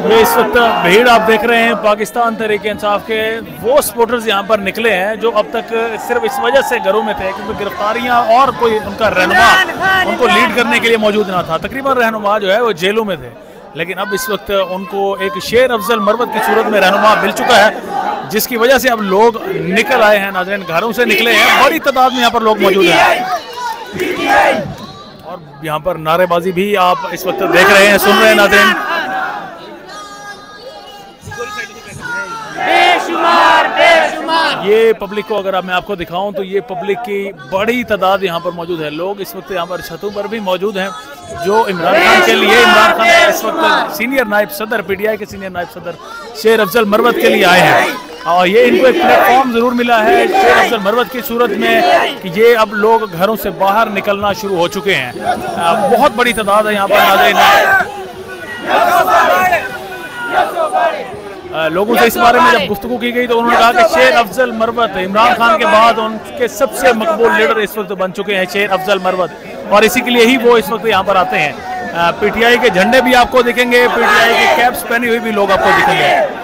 ये इस वक्त भीड़ आप देख रहे हैं पाकिस्तान तहरीक इंसाफ के वो सपोर्टर्स यहाँ पर निकले हैं जो अब तक सिर्फ इस वजह से घरों में थे क्योंकि गिरफ्तारियां और कोई उनका रहनुमा उनको लीड करने के लिए मौजूद ना था। तकरीबन रहनुमा जो है वो जेलों में थे, लेकिन अब इस वक्त उनको एक शेर अफजल मरवत की सूरत में रहनुमा मिल चुका है, जिसकी वजह से अब लोग निकल आए हैं। नाज़रीन, घरों से निकले हैं, बड़ी तादाद में यहाँ पर लोग मौजूद हैं और यहाँ पर नारेबाजी भी आप इस वक्त देख रहे हैं, सुन रहे हैं। नाज़रीन, ये पब्लिक को अगर मैं आपको दिखाऊं तो ये पब्लिक की बड़ी तादाद यहाँ पर मौजूद है। लोग इस वक्त यहाँ पर छतों पर भी मौजूद हैं जो इमरान खान के लिए, इमरान खान इस वक्त सीनियर नायब सदर, पीटीआई के सीनियर नायब सदर शेर अफजल मरवत के लिए आए हैं और ये इनको एक प्लेटफॉर्म जरूर मिला है शेर अफजल मरवत की सूरत में कि ये अब लोग घरों से बाहर निकलना शुरू हो चुके हैं। बहुत बड़ी तादाद है यहाँ पर। लोगों से इस बारे में जब गुफ्तगू की गई तो उन्होंने कहा कि शेर अफजल मरवत इमरान खान के बाद उनके सबसे मकबूल लीडर इस वक्त बन चुके हैं शेर अफजल मरवत, और इसी के लिए ही वो इस वक्त यहाँ पर आते हैं। पीटीआई के झंडे भी आपको दिखेंगे, पीटीआई के कैप्स पहनी हुई भी लोग आपको दिखेंगे।